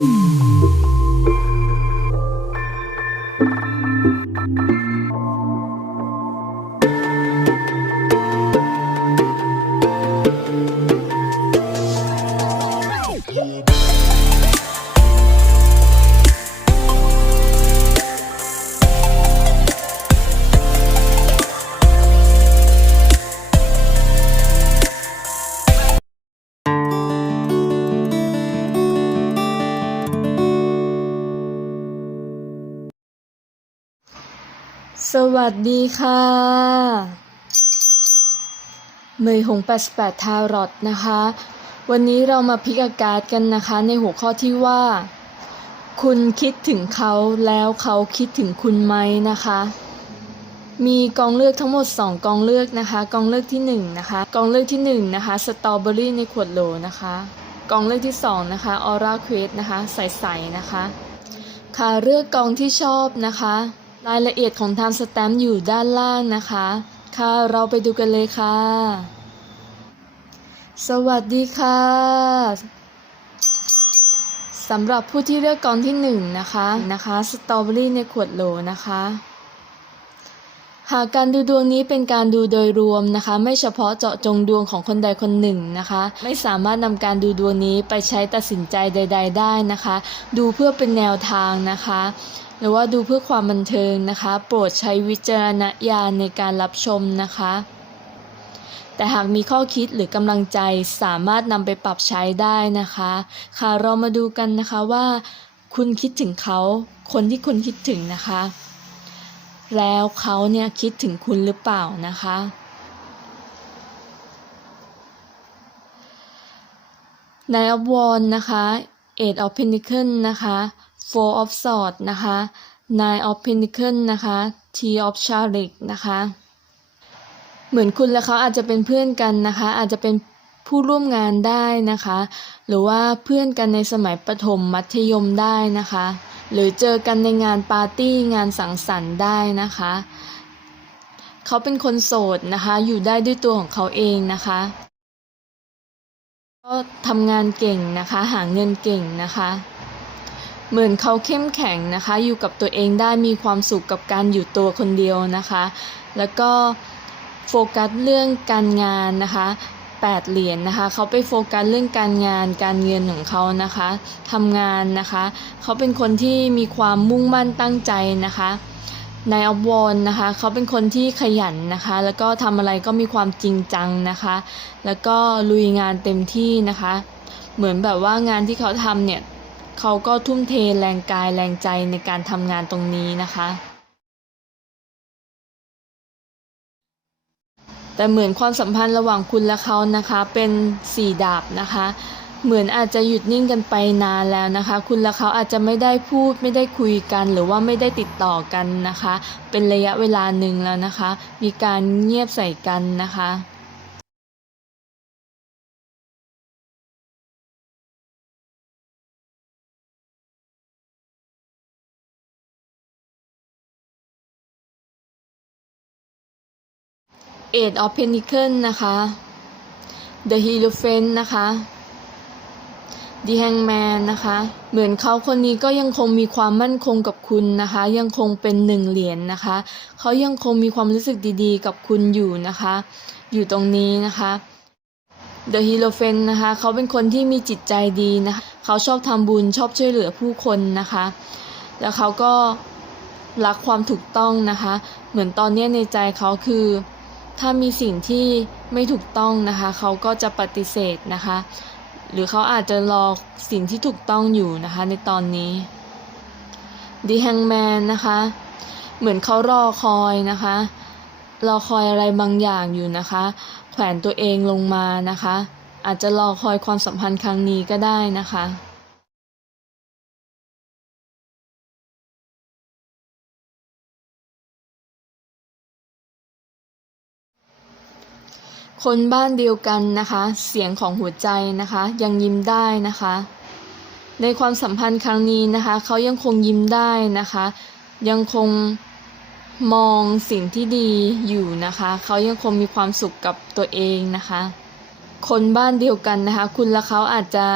Thank you. สวัสดีค่ะเมยหง88ทารอตนะคะ วันนี้เรามาพิกอาการกันนะคะ ในหัวข้อที่ว่า คุณคิดถึงเขาแล้วเขาคิดถึงคุณไหมนะคะ มีกองเลือกทั้งหมด 2 กองเลือกนะคะ กองเลือกที่1นะคะ กองเลือกที่1นะคะ สตรอเบอรี่ในขวดโหลนะคะ กองเลือกที่2นะคะ ออร่าเควสนะคะ ใสๆนะคะ ค่ะเลือกกองที่ชอบนะคะ รายละเอียดของทางสแตมป์อยู่ด้านล่างนะคะ ค่ะเราไปดูกันเลยค่ะ สวัสดีค่ะสำหรับผู้ที่เลือกกองที่หนึ่งนะคะนะคะสตรอเบอรี่ในขวดโหลนะคะหากการดูดวงนี้เป็นการดูโดยรวมนะคะ ไม่เฉพาะเจาะจงดวงของคนใดคนหนึ่งนะคะ ไม่สามารถนำการดูดวงนี้ไปใช้ตัดสินใจใด ๆ ได้นะคะ ดูเพื่อเป็นแนวทางนะคะ หรือว่าดูเพื่อความบันเทิงนะคะ โปรดใช้วิจารณญาณในการรับชมนะคะ แต่หากมีข้อคิดหรือกำลังใจสามารถนำไปปรับใช้ได้นะคะ ค่ะเรามาดูกันนะคะว่า คุณคิดถึงเขาคนที่คุณคิดถึงนะคะ แล้วเขาเนี่ยคิดถึงคุณหรือเปล่านะคะนายอวอนนะคะ Eight of Pentacles นะคะ Four of Swords นะคะ Nine of Pentacles นะคะ t of Chariot นะคะ เหมือนคุณและเขาอาจจะเป็นเพื่อนกันนะคะ อาจจะเป็นผู้ร่วมงานได้นะคะ หรือว่าเพื่อนกันในสมัยประถมมัธยมได้นะคะ หรือเจอกันในงานปาร์ตี้งานสังสรรค์ได้นะคะ เขาเป็นคนโสดนะคะ อยู่ได้ด้วยตัวของเขาเองนะคะก็ทำงานเก่งนะคะ หาเงินเก่งนะคะ เหมือนเขาเข้มแข็งนะคะ อยู่กับตัวเองได้มีความสุขกับการอยู่ตัวคนเดียวนะคะ แล้วก็โฟกัสเรื่องการงานนะคะแปดเหรียญนะคะเขาไปโฟกัสเรื่องการงานการเงินของเขานะคะทำงานนะคะเขาเป็นคนที่มีความมุ่งมั่นตั้งใจนะคะนายอวอนนะคะเขาเป็นคนที่ขยันนะคะ แล้วก็ทำอะไรก็มีความจริงจังนะคะ แล้วก็ลุยงานเต็มที่นะคะ เหมือนแบบว่างานที่เขาทำเนี่ย เขาก็ทุ่มเทแรงกายแรงใจในการทำงานตรงนี้นะคะ แต่เหมือนความสัมพันธ์ระหว่างคุณและเขานะคะ เป็นสี่ดาบนะคะ เหมือนอาจจะหยุดนิ่งกันไปนานแล้วนะคะ คุณและเขาอาจจะไม่ได้พูดไม่ได้คุยกัน หรือว่าไม่ได้ติดต่อกันนะคะ เป็นระยะเวลาหนึ่งแล้วนะคะ มีการเงียบใส่กันนะคะ Eight of Pentacles นะคะ The Hierophant นะคะ The Hangman นะคะ เหมือนเขาคนนี้ก็ยังคงมีความมั่นคงกับคุณนะคะ ยังคงเป็นหนึ่งเหรียญนนะคะ เขายังคงมีความรู้สึกดีๆ กับคุณอยู่นะคะ อยู่ตรงนี้นะคะ The Hierophant นะคะ เขาเป็นคนที่มีจิตใจดีนะคะ เขาชอบทำบุญชอบช่วยเหลือผู้คนนะคะ แล้วเขาก็รักความถูกต้องนะคะ เหมือนตอนนี้ในใจเขาคือ ถ้ามีสิ่งที่ไม่ถูกต้องนะคะ เขาก็จะปฏิเสธนะคะ หรือเขาอาจจะรอสิ่งที่ถูกต้องอยู่นะคะในตอนนี้ The Hangman นะคะ เหมือนเขารอคอยนะคะ รอคอยอะไรบางอย่างอยู่นะคะ แขวนตัวเองลงมานะคะ อาจจะรอคอยความสัมพันธ์ครั้งนี้ก็ได้นะคะ คนบ้านเดียวกันนะคะ เสียงของหัวใจนะคะ ยังยิ้มได้นะคะ ในความสัมพันธ์ครั้งนี้นะคะ เขายังคงยิ้มได้นะคะ ยังคงมองสิ่งที่ดีอยู่นะคะ เขายังคงมีความสุขกับตัวเองนะคะ คนบ้านเดียวกันนะคะ คุณและเขาอาจจะ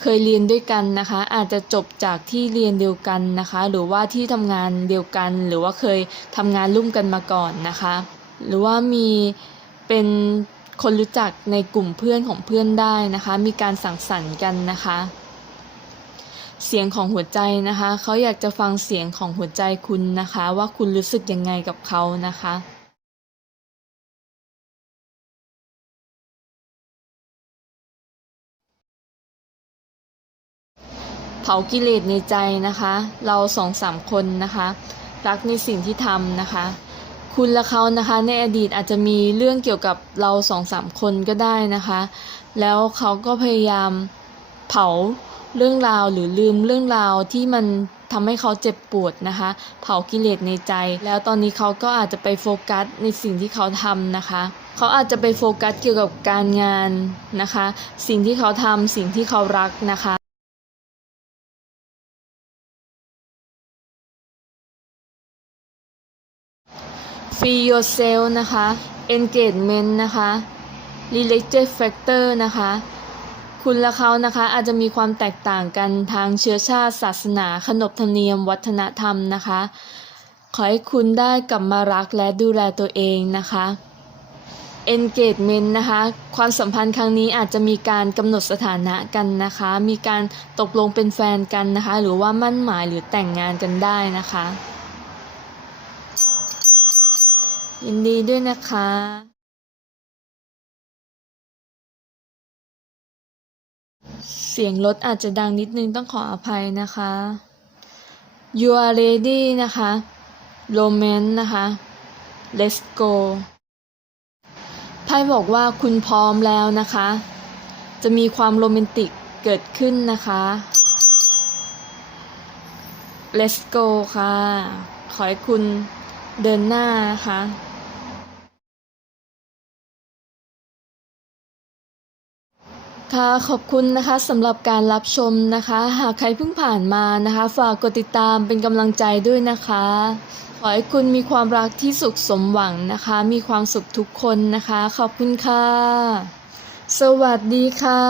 เคยเรียนด้วยกันนะคะ อาจจะจบจากที่เรียนเดียวกันนะคะ หรือว่าที่ทำงานเดียวกัน หรือว่าเคยทำงานร่วมกันมาก่อนนะคะ หรือว่ามีเป็น คนรู้จักในกลุ่มเพื่อนของเพื่อนได้นะคะ มีการสังสรรค์กันนะคะ เสียงของหัวใจนะคะ เขาอยากจะฟังเสียงของหัวใจคุณนะคะ ว่าคุณรู้สึกยังไงกับเขานะคะเผากิเลสในใจนะคะ เราสองสามคนนะคะ รักในสิ่งที่ทำนะคะ คุณและเขานะคะ ในอดีตอาจจะมีเรื่องเกี่ยวกับเราสองสามคนก็ได้นะคะ แล้วเขาก็พยายามเผาเรื่องราวหรือลืมเรื่องราวที่มันทำให้เขาเจ็บปวดนะคะ เผากิเลสในใจ แล้วตอนนี้เขาก็อาจจะไปโฟกัสในสิ่งที่เขาทำนะคะ เขาอาจจะไปโฟกัสเกี่ยวกับการงานนะคะ สิ่งที่เขาทำสิ่งที่เขารักนะคะ Free yourself นะคะ engagement นะคะ related factor นะคะ คุณและเขานะคะ อาจจะมีความแตกต่างกันทางเชื้อชาติ ศาสนา ขนบธรรมเนียม วัฒนธรรมนะคะ ขอให้คุณได้กลับมารักและดูแลตัวเองนะคะ engagement นะคะ ความสัมพันธ์ครั้งนี้อาจจะมีการกำหนดสถานะกันนะคะ มีการตกลงเป็นแฟนกันนะคะ หรือว่ามั่นหมายหรือแต่งงานกันได้นะคะ ยินดีด้วยนะคะเสียงรถอาจจะดังนิดนึงต้องขออภัยนะคะ you are ready นะคะ romance นะคะ let's go ไพ่บอกว่าคุณพร้อมแล้วนะคะ จะมีความโรแมนติกเกิดขึ้นนะคะ let's go ค่ะ ขอให้คุณเดินหน้านะคะ ค่ะขอบคุณนะคะสำหรับการรับชมนะคะ หากใครเพิ่งผ่านมานะคะ ฝากกดติดตามเป็นกำลังใจด้วยนะคะ ขอให้คุณมีความรักที่สุขสมหวังนะคะ มีความสุขทุกคนนะคะ ขอบคุณค่ะ สวัสดีค่ะ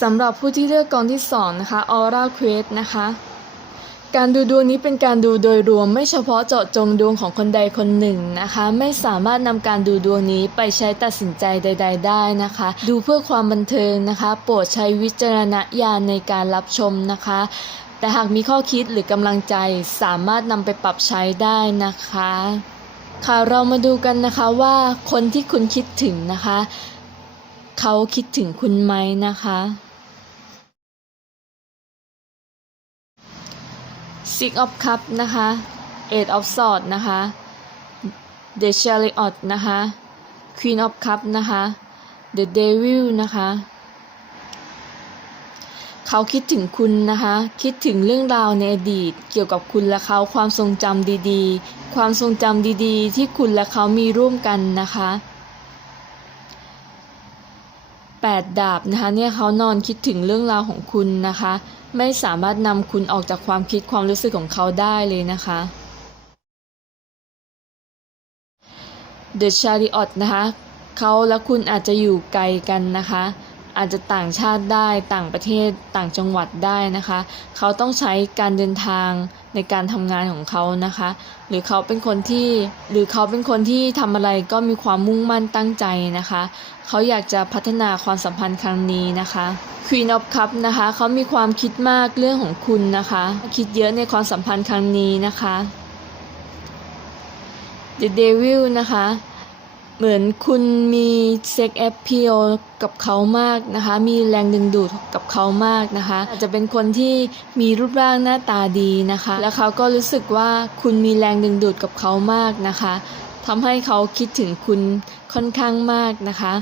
สำหรับผู้ที่เลือกกองที่สองนะคะ Aura Quest นะคะ การดูดวงนี้เป็นการดูโดยรวมไม่เฉพาะเจาะจงดวงของคนใดคนหนึ่งนะคะ ไม่สามารถนำการดูดวงนี้ไปใช้ตัดสินใจใด ๆ ได้นะคะ ดูเพื่อความบันเทิงนะคะ โปรดใช้วิจารณญาณในการรับชมนะคะ แต่หากมีข้อคิดหรือกำลังใจสามารถนำไปปรับใช้ได้นะคะ ค่ะเรามาดูกันนะคะว่าคนที่คุณคิดถึงนะคะ เขาคิดถึงคุณไหมนะคะ Six of Cup นะคะ Eight of Swords นะคะ The Chariot นะคะ Queen of Cup นะคะ The Devil นะคะ เขาคิดถึงคุณนะคะ คิดถึงเรื่องราวในอดีต เกี่ยวกับคุณและเขาความทรงจำดีๆ ความทรงจำดีๆ ที่คุณและเขามีร่วมกันนะคะแปดดาบนะคะเนี่ยเขานอนคิดถึงเรื่องราวของคุณนะคะ ไม่สามารถนำคุณออกจากความคิดความรู้สึกของเขาได้เลยนะคะ The Chariot นะคะ เขาและคุณอาจจะอยู่ไกลกันนะคะ อาจจะต่างชาติได้ต่างประเทศต่างจังหวัดได้นะคะ เขาต้องใช้การเดินทางในการทำงานของเขานะคะ หรือเขาเป็นคนที่หรือเขาเป็นคนที่ทำอะไรก็มีความมุ่งมั่นตั้งใจนะคะ เขาอยากจะพัฒนาความสัมพันธ์ครั้งนี้นะคะ Queen of Cup นะคะเขามีความคิดมากเรื่องของคุณนะคะ คิดเยอะในความสัมพันธ์ครั้งนี้นะคะ The Devil นะคะ เหมือนคุณมีเซ็กแอปเ a l กับเขามากนะคะ มีแรงดึงดูดกับเขามากนะคะ อาจจะเป็นคนที่มีรูปร่างหน้าตาดีนะคะ แล้วเขาก็รู้สึกว่าคุณมีแรงดึงดูดกับเขามากนะคะทำให้เขาคิดถึงคุณค่อนข้างมากนะคะ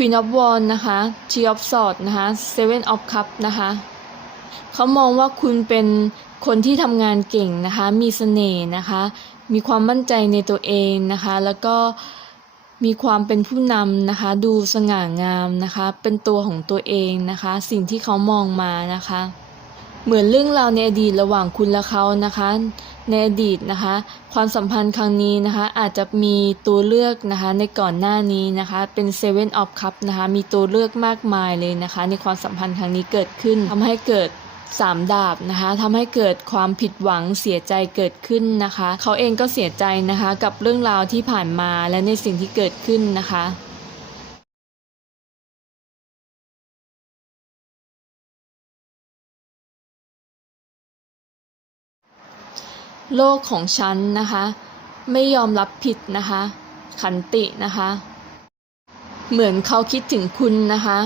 Queen of Wands นะคะ Three of Swords นะคะ Seven of Cups นะคะเขามองว่าคุณเป็นคนที่ทำงานเก่งนะคะ มีเสน่ห์นะคะ มีความมั่นใจในตัวเองนะคะ แล้วก็มีความเป็นผู้นำนะคะ ดูสง่างามนะคะ เป็นตัวของตัวเองนะคะ สิ่งที่เขามองมานะคะ เหมือนเรื่องราวในอดีตระหว่างคุณและเขานะคะ ในอดีตนะคะ ความสัมพันธ์ครั้งนี้นะคะ อาจจะมีตัวเลือกนะคะในก่อนหน้านี้นะคะ เป็น Seven of Cups นะคะ มีตัวเลือกมากมายเลยนะคะ ในความสัมพันธ์ครั้งนี้เกิดขึ้นทำให้เกิดสามดาบนะคะทำให้เกิดความผิดหวังเสียใจเกิดขึ้นนะคะ เขาเองก็เสียใจนะคะ กับเรื่องราวที่ผ่านมาและในสิ่งที่เกิดขึ้นนะคะ โลกของฉันนะคะ ไม่ยอมรับผิดนะคะ ขันตินะคะ เหมือนเขาคิดถึงคุณนะคะ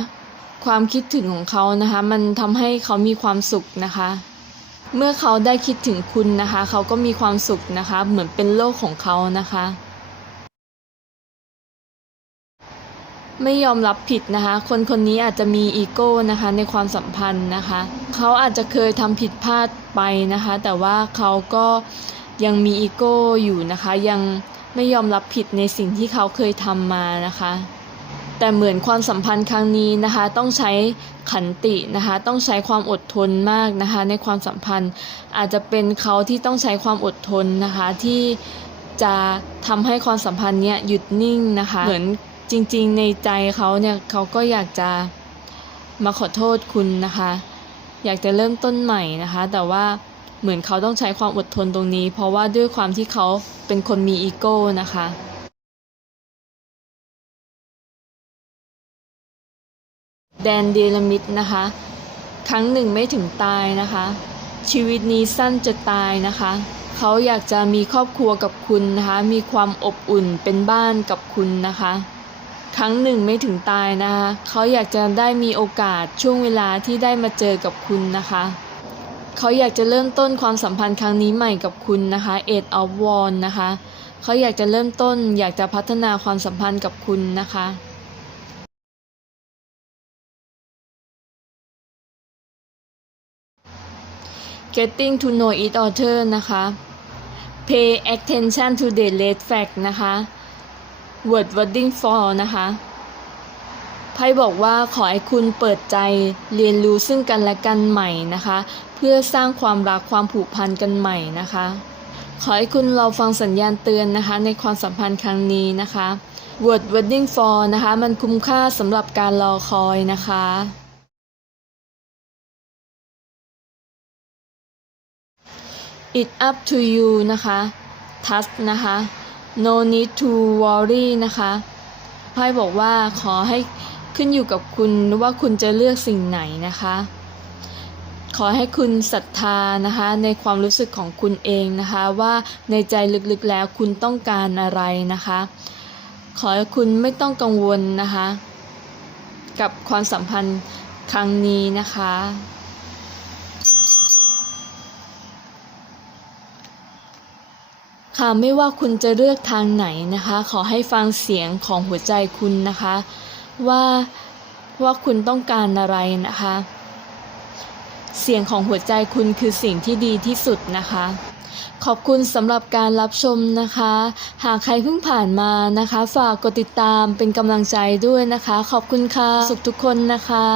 ความคิดถึงของเขานะคะ มันทำให้เขามีความสุขนะคะ เมื่อเขาได้คิดถึงคุณนะคะ เขาก็มีความสุขนะคะ เหมือนเป็นโลกของเขานะคะ ไม่ยอมรับผิดนะคะ คนคนนี้อาจจะมีอีโก้นะคะในความสัมพันธ์นะคะ เขาอาจจะเคยทำผิดพลาดไปนะคะ แต่ว่าเขาก็ยังมีอีโก้อยู่นะคะ ยังไม่ยอมรับผิดในสิ่งที่เขาเคยทำมานะคะ แต่เหมือนความสัมพันธ์ครั้งนี้นะคะ ต้องใช้ขันตินะคะ ต้องใช้ความอดทนมากนะคะ ในความสัมพันธ์ อาจจะเป็นเขาที่ต้องใช้ความอดทนนะคะที่จะทำให้ความสัมพันธ์เนี้ยหยุดนิ่งนะคะ เหมือน จริงๆ ในใจเขาเนี่ยเขาก็อยากจะมาขอโทษคุณนะคะ อยากจะเริ่มต้นใหม่นะคะ แต่ว่าเหมือนเขาต้องใช้ความอดทนตรงนี้ เพราะว่าด้วยความที่เขาเป็นคนมีอีโก้นะคะแดนเดลมิดนะคะ ครั้งหนึ่งไม่ถึงตายนะคะ ชีวิตนี้สั้นจะตายนะคะ เขาอยากจะมีครอบครัวกับคุณนะคะ มีความอบอุ่นเป็นบ้านกับคุณนะคะ ครั้งหนึ่งไม่ถึงตายนะคะเขาอยากจะได้มีโอกาสช่วงเวลาที่ได้มาเจอกับคุณนะคะ เขาอยากจะเริ่มต้นความสัมพันธ์ครั้งนี้ใหม่กับคุณนะคะ Eight of Wands นะคะเขาอยากจะเริ่มต้น อยากจะพัฒนาความสัมพันธ์กับคุณนะคะ Getting to know each other นะคะ Pay attention to the red flag นะคะ Word wording for นะคะไพ่บอกว่าขอให้คุณเปิดใจเรียนรู้ซึ่งกันและกันใหม่นะคะ เพื่อสร้างความรักความผูกพันกันใหม่นะคะ ขอให้คุณเราฟังสัญญาณเตือนนะคะ ในความสัมพันธ์ครั้งนี้นะคะ Word wording for นะคะ มันคุ้มค่าสำหรับการรอคอยนะคะ It up to you นะคะ Trust นะคะ No need to worry นะคะไพ่บอกว่าขอให้ขึ้นอยู่กับคุณว่าคุณจะเลือกสิ่งไหนนะคะ ขอให้คุณศรัทธานะคะในความรู้สึกของคุณเองนะคะ ว่าในใจลึกๆแล้วคุณต้องการอะไรนะคะ ขอให้คุณไม่ต้องกังวลนะคะ กับความสัมพันธ์ครั้งนี้นะคะ ค่ะไม่ว่าคุณจะเลือกทางไหนนะคะ ขอให้ฟังเสียงของหัวใจคุณนะคะ ว่าว่าคุณต้องการอะไรนะคะ เสียงของหัวใจคุณคือสิ่งที่ดีที่สุดนะคะ ขอบคุณสำหรับการรับชมนะคะ หากใครเพิ่งผ่านมานะคะ ฝากกดติดตามเป็นกำลังใจด้วยนะคะ ขอบคุณค่ะ สุขทุกคนนะคะ